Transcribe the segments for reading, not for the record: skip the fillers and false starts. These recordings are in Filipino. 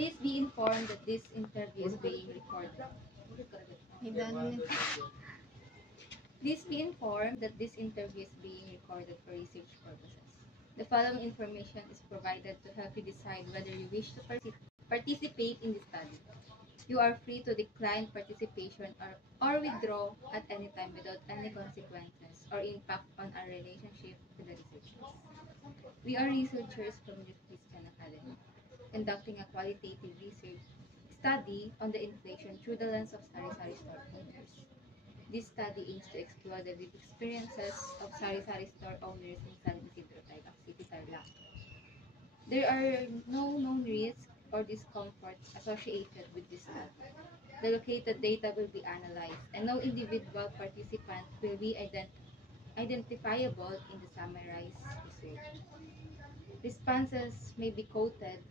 Please be informed that this interview is being recorded. Please be informed that this interview is being recorded for research purposes. The following information is provided to help you decide whether you wish to participate in the study. You are free to decline participation or withdraw at any time without any consequences or impact on our relationship with the researchers. We are researchers from the Christian Academy, conducting a qualitative research study on the inflation through the lens of sari-sari store owners. This study aims to explore the lived experiences of sari-sari store owners in San Isidro, Tarlac City, Tarlac. There are no known risks or discomforts associated with this study. The located data will be analyzed, and no individual participant will be identifiable in the summarized research. Responses may be quoted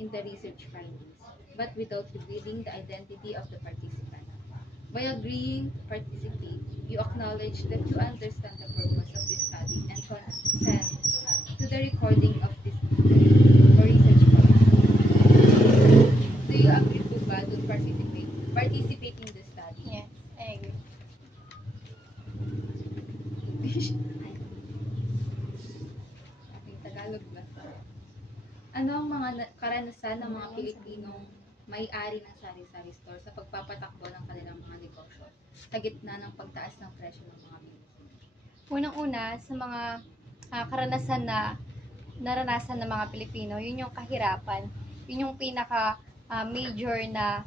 in the research findings, but without revealing the identity of the participant. By agreeing to participate, you acknowledge that you understand the purpose of this study and consent to the recording of this interview for research purposes. Do you agree po ba to participate in the study? Yes, I agree. English? Okay, Tagalog ba? Ano ang mga karanasan ng mga Pilipinong may-ari ng sari-sari store sa pagpapatakbo ng kanilang mga negosyo sa gitna ng pagtaas ng presyo ng mga bilihin? Unang-una, sa mga karanasan na naranasan ng mga Pilipino, yun yung kahirapan. Yun yung pinaka-major na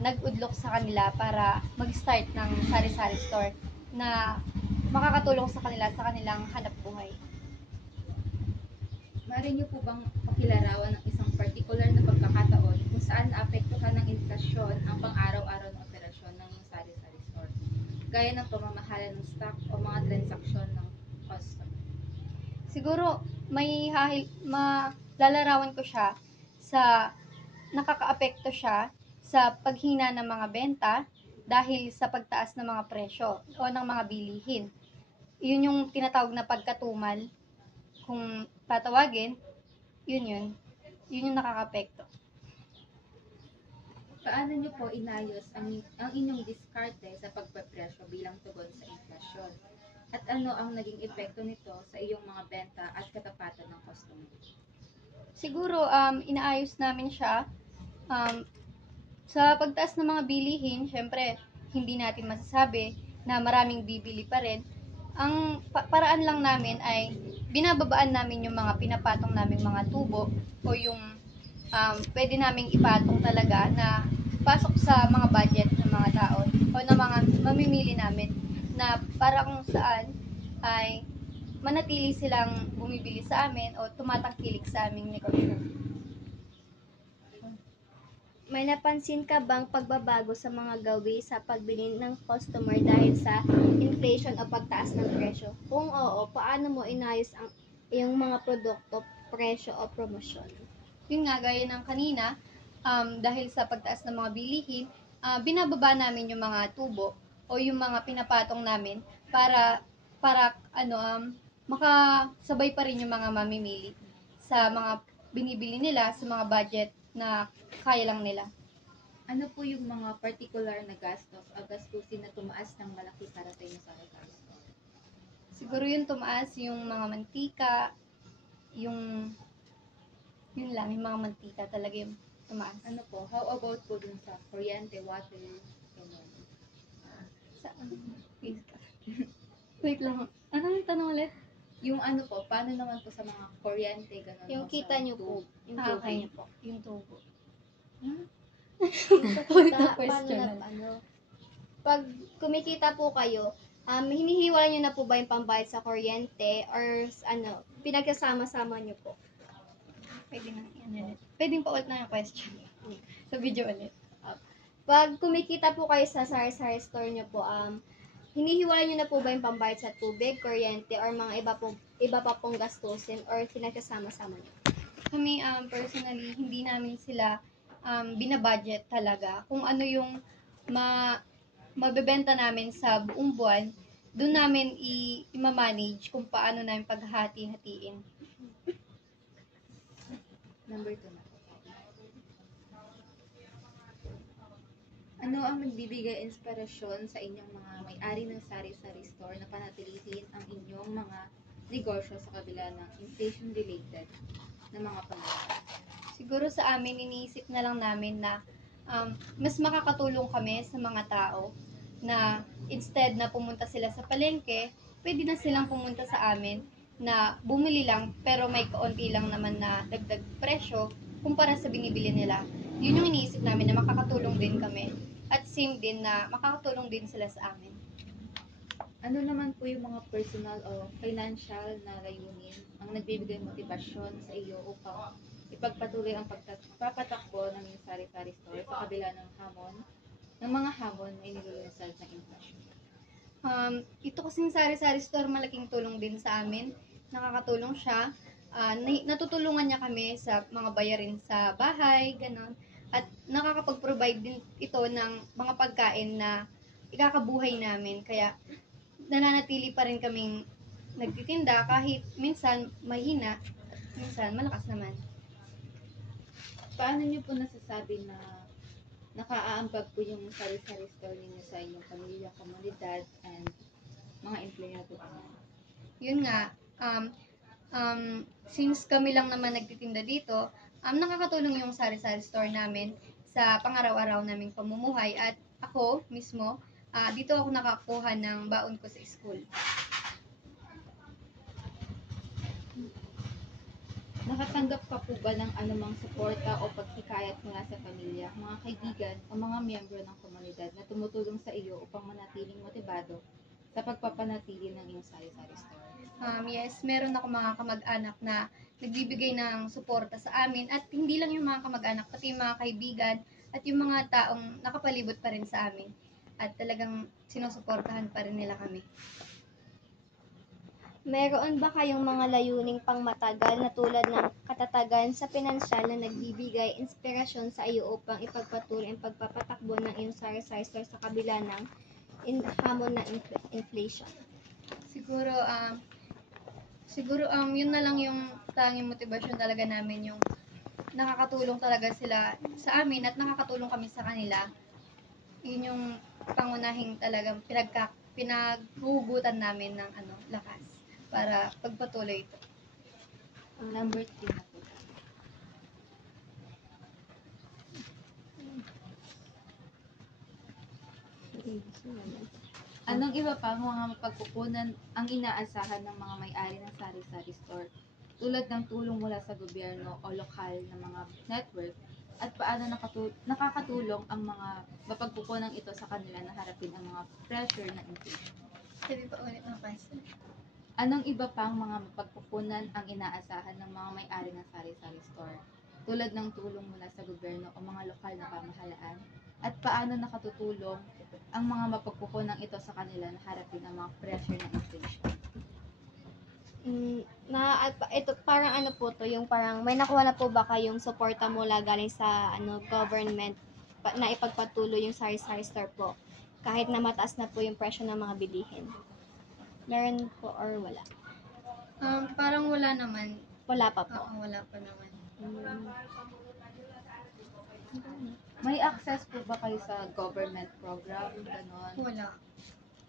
nag-udlok sa kanila para mag-start ng sari-sari store na makakatulong sa kanila sa kanilang hanap buhay. Maaari niyo po bang pakilarawan ng isang particular na pagkakataon kung saan naapektuhan ng inflasyon ang pang-araw-araw na operasyon ng sari-sari store, gaya ng pamamahala ng stock o mga transaksyon ng customer? Siguro, malalarawan ko siya sa nakakaapekto siya sa paghina ng mga benta dahil sa pagtaas ng mga presyo o ng mga bilihin. Yun yung tinatawag na pagkatumal. Kung tatawagin, yun yung nakakaapekto. Paano niyo po inayos ang inyong diskarte sa pagpapresyo bilang tugon sa inflasyon? At ano ang naging epekto nito sa iyong mga benta at katapatan ng customer? Siguro, inaayos namin siya. Sa pagtaas ng mga bilihin, syempre, hindi natin masasabi na maraming bibili pa rin. Ang paraan lang namin ay binababaan namin yung mga pinapatong naming mga tubo o yung pwede naming ipatong talaga na pasok sa mga budget ng mga tao o ng mga mamimili namin na para kung saan ay manatili silang bumibili sa amin o tumatangkilik sa aming negosyo. May napansin ka bang pagbabago sa mga gawi sa pagbili ng customer dahil sa inflation o pagtaas ng presyo? Kung oo, paano mo inayos ang iyong mga produkto, presyo o promosyon? Yun nga, gaya ng kanina, dahil sa pagtaas ng mga bilihin, binababa namin yung mga tubo o yung mga pinapatong namin para makasabay pa rin yung mga mamimili sa mga binibili nila sa mga budget na kaya lang nila. Ano po yung mga particular na gastos o gastusin na tumaas ng malaki para sa inyo sa store? Siguro yung tumaas yung mga mantika, yun lang, yung mga mantika talaga yung tumaas. Ano po? How about po dun sa kuryente, water, gano'n? Wait lang. Ano yung tanong ulit? Yung ano po, paano naman po sa mga kuryente, gano'n? Yung kita nyo po, yung Kaya tubig. po, yung tubo. Paano pag kumikita po kayo, hinihiwalay nyo na po ba yung pambayad sa kuryente or pinagsasama-sama nyo po? Pwede na yan ulit. Pwedeng pa ulit na yung question. Sa video ulit. Pag kumikita po kayo sa sari-sari store nyo po, hinihiwalay nyo na po ba yung pambayad sa tubig, kuryente, or mga iba pa pong gastusin, or pinagsasama-sama nyo? Kami, personally, hindi namin sila binabudget talaga. Kung ano yung mabebenta namin sa buong buwan, doon namin i-manage kung paano namin paghati-hatiin. Number 2 na. Ano ang nagbibigay inspirasyon sa inyong mga may-ari ng sari-sari store na panatilihin ang inyong mga negosyo sa kabila ng inflation-related na mga pangyayari? Siguro sa amin, iniisip na lang namin na mas makakatulong kami sa mga tao na instead na pumunta sila sa palengke, pwede na silang pumunta sa amin na bumili lang pero may kaunti lang naman na dagdag presyo kumpara sa binibili nila. Yun yung iniisip namin na makakatulong din kami at same din na makakatulong din sila sa amin. Ano naman po yung mga personal o financial na layunin ang nagbibigay motibasyon sa iyo upang ipagpatuloy ang pagpapatakbo ng iyong sari-sari store sa kabila ng mga hamon na inilulunsad ng inflation? Ito kasing sari-sari store, malaking tulong din sa amin. Nakakatulong siya. Natutulungan niya kami sa mga bayarin sa bahay, ganon. At nakakapag-provide din ito ng mga pagkain na ikakabuhay namin. Kaya nananatili pa rin kaming nagtitinda kahit minsan mahina at minsan malakas naman. Paano niyo po nasasabi na nakaaambag po yung sari-sari store ninyo sa inyong pamilya, komunidad, and mga empleyado? Yun nga, since kami lang naman nagtitinda dito, nakakatulong yung sari-sari store namin sa pangaraw-araw naming pamumuhay at ako mismo, dito ako nakakuha ng baon ko sa school. Nakatanggap ka po ba ng anumang suporta o paghikayat mula sa pamilya, mga kaibigan o mga miyembro ng komunidad na tumutulong sa iyo upang manatiling motibado sa pagpapanatili ng iyong sari-sari store? Yes, meron ako mga kamag-anak na nagbibigay ng suporta sa amin at hindi lang yung mga kamag-anak, pati yung mga kaibigan at yung mga taong nakapalibot pa rin sa amin at talagang sinusuportahan pa rin nila kami. Meron ba kayong mga layuning pangmatagal na tulad ng katatagan sa pinansyal na nagbibigay inspirasyon sa iyo upang ipagpatuloy ang pagpapatakbo ng iyong sari-sari store sa kabila ng hamon na inflation? Siguro yun na lang yung tanging motibasyon talaga namin, yung nakakatulong talaga sila sa amin at nakakatulong kami sa kanila. Yun yung pangunahing talagang pinaghuhugutan namin ng lakas para pagpatuloy ito. Number 3 na po. Anong iba pa ang mga mapagkukunan ang inaasahan ng mga may-ari ng sari-sari store tulad ng tulong mula sa gobyerno o lokal na mga network at paano nakakatulong ang mga mapagkukunan ito sa kanila na harapin ang mga pressure ng inflation? Sabi pa ulit ng question. Anong iba pang mga mapagkukunan ang inaasahan ng mga may-ari ng sari-sari store tulad ng tulong mula sa gobyerno o mga lokal na pamahalaan at paano nakatutulong ang mga mapagkukunan ito sa kanila na harapin ang mga pressure ng inflation? Ito parang ano po to, yung parang may nakuha na po ba kayong suporta mula galing sa government na ipagpatuloy yung sari-sari store po kahit na mataas na po yung presyo ng mga bilihin? Meron po or wala? Parang wala naman. Wala pa po. Wala pa naman. May access po ba kayo sa government program, ganon? Wala.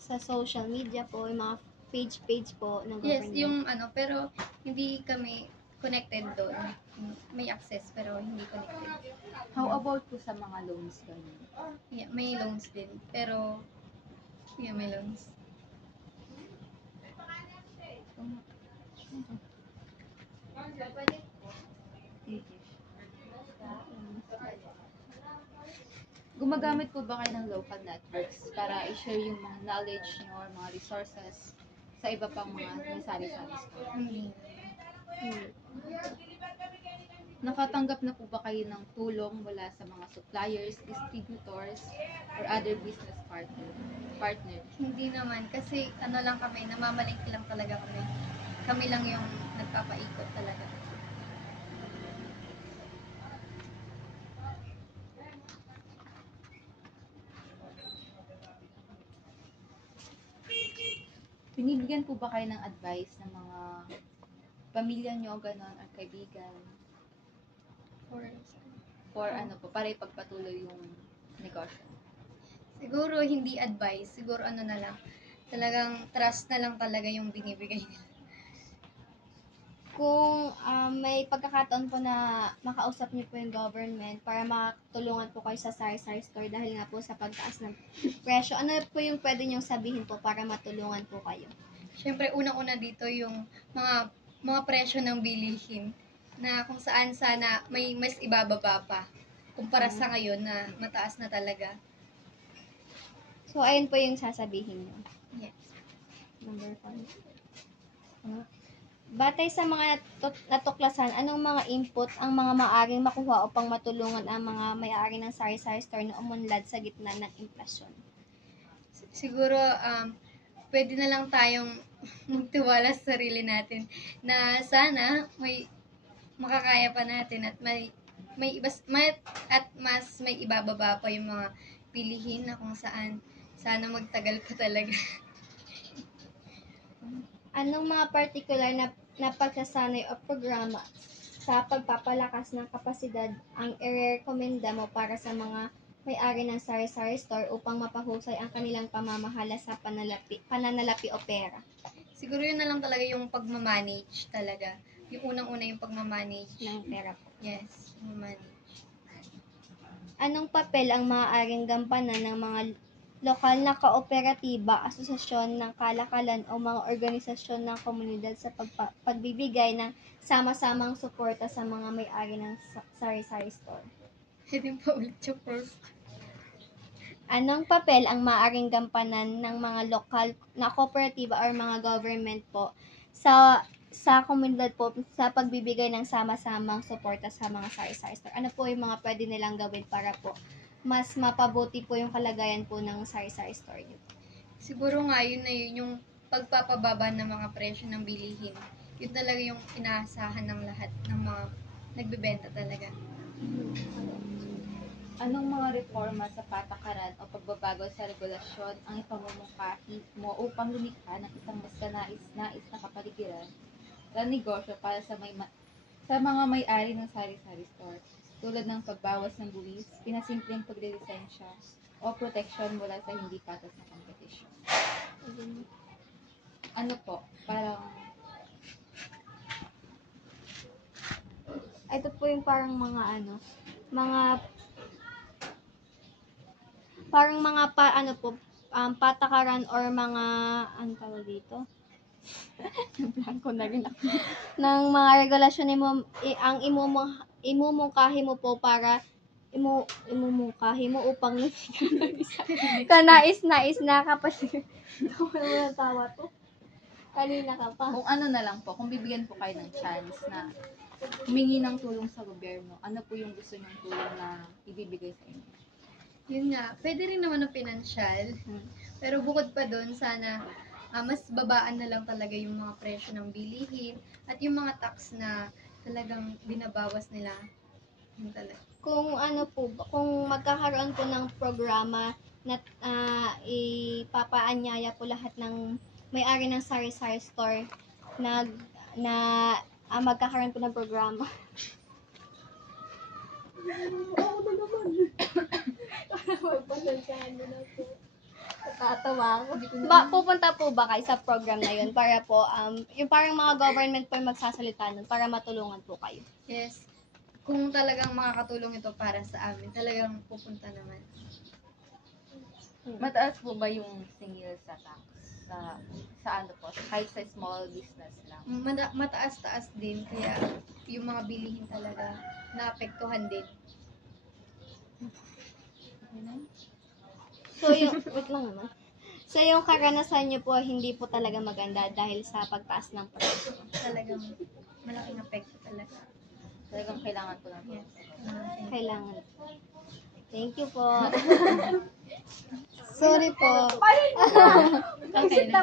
Sa social media po, yung mga page po ng Yes, government. yung pero hindi kami connected doon. May access pero hindi connected. How about po sa mga loans, ganon? Yeah, may loans din. Pero, yeah, may loans. Gumagamit po ba kayo ng local networks para i-share yung mga knowledge nyo or mga resources sa iba pang mga may sari-sari store? Hindi. Nakatanggap na po ba kayo ng tulong mula sa mga suppliers, distributors, or other business partner? Hindi naman. Kasi lang kami, namamalingki lang talaga kami. Kami lang yung nagpapaikot talaga. Binibigyan po ba kayo ng advice ng mga pamilya nyo, ganon, or kaibigan? Or, For ano po, para ipagpatuloy yung negosyo? Siguro hindi advice, siguro ano na lang, talagang trust na lang talaga yung binibigay nila. Kung may pagkakataon po na makausap niyo po yung government para makatulungan po kayo sa sari-sari store dahil nga po sa pagtaas ng presyo, ano po yung pwede niyong sabihin po para matulungan po kayo? Siyempre, unang-una dito yung mga presyo ng bilihin na kung saan sana may mas ibababa pa kumpara sa ngayon na mataas na talaga. So, ayun po yung sasabihin niyo. Yes. Number 5. Batay sa mga natuklasan, anong mga input ang mga maaring makuha upang matulungan ang mga may-ari ng sari-sari store na umunlad sa gitna ng inflasyon? Siguro, pwede na lang tayong magtiwala sa sarili natin na sana may makakaya pa natin at mas may ibababa pa yung mga pilihin na kung saan sana magtagal pa talaga. Anong mga particular na pagsasanay o programa sa pagpapalakas ng kapasidad ang i-recommenda mo para sa mga may-ari ng sari-sari store upang mapahusay ang kanilang pamamahala sa pananalapi o pera? Siguro yun na lang talaga yung pagmamanage talaga. Yung unang-una yung pagmamanage. Ng pera po. Yes, pagmamanage. Anong papel ang maaaring gampanan ng mga lokal na kooperatiba, asosasyon ng kalakalan o mga organisasyon ng komunidad sa pagbibigay ng sama-samang suporta sa mga may-ari ng sari-sari store? Pwede pa ulit yung first. Anong papel ang maaaring gampanan ng mga lokal na kooperatiba or mga government po sa komunidad po sa pagbibigay ng sama-samang suporta sa mga sari-sari store? Ano po yung mga pwede nilang gawin para po mas mapabuti po yung kalagayan po ng sari-sari store niyo? Siguro nga yun na yun yung pagpapababa ng mga presyo ng bilihin. Yun talaga yung inaasahan ng lahat ng mga nagbebenta talaga. Anong mga reforma sa patakaran o pagbabago sa regulasyon ang ipamumungkahi mo upang lumikha ng isang mas kanais-nais na kapaligiran sa negosyo para sa mga may-ari ng sari-sari store, tulad ng pagbawas ng buwis, pinasimpleng pagre-lisensya, o proteksyon mula sa hindi patas na kompetisyon? Ano po? Ito po yung parang patakaran or mga, ano tawag dito? Blanco na rin ako. ng mga regulasyon ang imumungkahi mo po para imumungkahi mo upang kanais-nais na kapatid. Wala tawa to. Kanina ka pa. Kung ano na lang po, kung bibigyan po kayo ng chance na humingi ng tulong sa gobyerno, ano po yung gusto niyong tulong na ibibigay sa inyo? Yun nga, pwede rin naman ng pinansyal. Pero bukod pa doon, sana mas babaan na lang talaga yung mga presyo ng bilihin at yung mga tax na talagang binabawas nila. Yun talaga. Kung magkakaroon po ng programa na ipapaanyaya po lahat ng may-ari ng sari-sari store na magkakaroon po ng programa. Tatawa ako. Pupunta po ba kayo sa program na yun para po, yung parang mga government po yung magsasalita nun para matulungan po kayo? Yes, kung talagang makakatulong ito para sa amin, talagang pupunta naman. Mataas po ba yung singil sa tax? Sa ano po? Kahit sa small business lang? Mataas-taas din, kaya yung mga bilihin talaga naapektuhan din. Wait lang naman. So, yung karanasan nyo po, hindi po talaga maganda dahil sa pagtaas ng presyo. Talagang malaking apekto talaga. Talagang kailangan po ng Yes. Kailangan. Thank you po. Sorry po. Okay na.